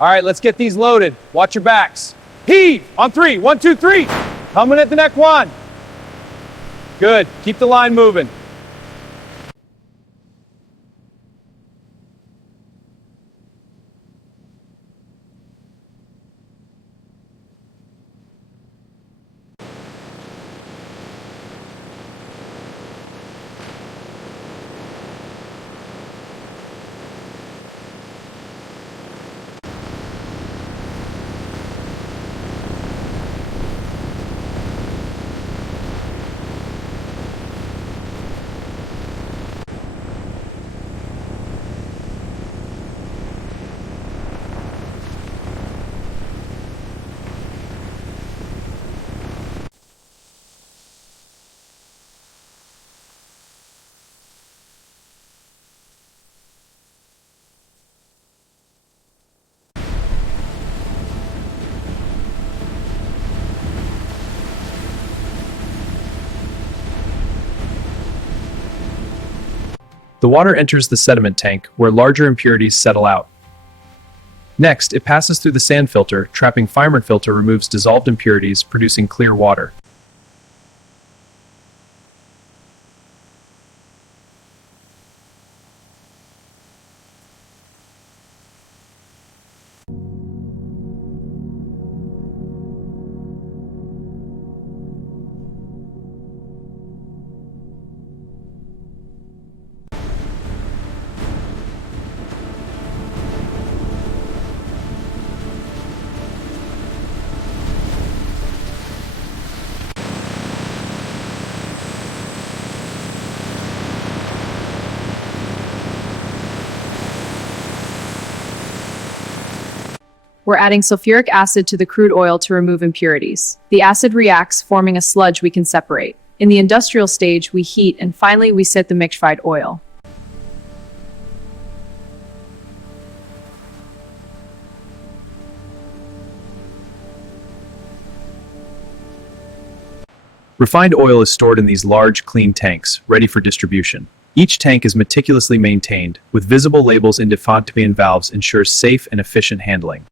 All right, let's get these loaded. Watch your backs. Heave on 3. 1, 2, 3. Coming at the neck 1. Good. Keep the line moving. The water enters the sediment tank, where larger impurities settle out. Next, it passes through the sand filter, trapping finer filter removes dissolved impurities, producing clear water. We're adding sulfuric acid to the crude oil to remove impurities. The acid reacts, forming a sludge we can separate. In the industrial stage, we heat, and finally we set the mixed-fried oil. Refined oil is stored in these large, clean tanks, ready for distribution. Each tank is meticulously maintained, with visible labels and filtration valves ensures safe and efficient handling.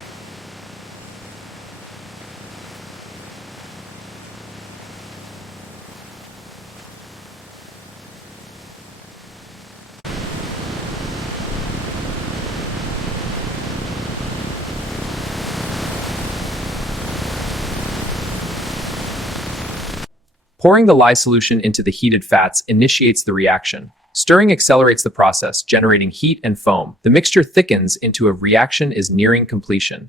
Pouring the lye solution into the heated fats initiates the reaction. Stirring accelerates the process, generating heat and foam. The mixture thickens into a reaction is nearing completion.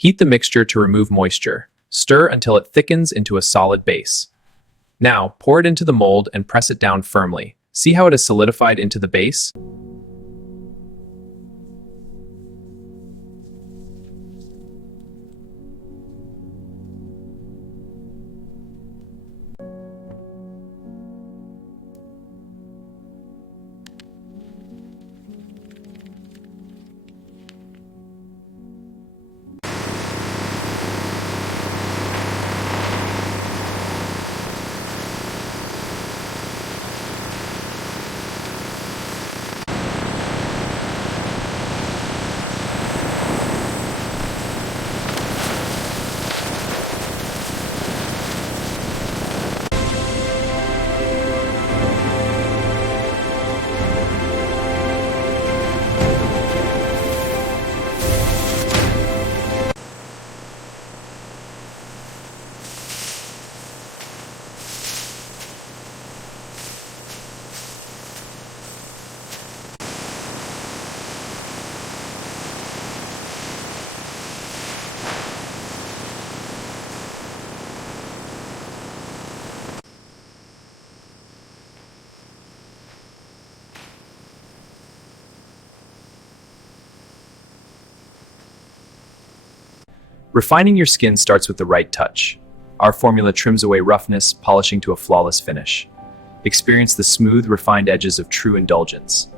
Heat the mixture to remove moisture. Stir until it thickens into a solid base. Now, pour it into the mold and press it down firmly. See how it is solidified into the base? Refining your skin starts with the right touch. Our formula trims away roughness, polishing to a flawless finish. Experience the smooth, refined edges of true indulgence.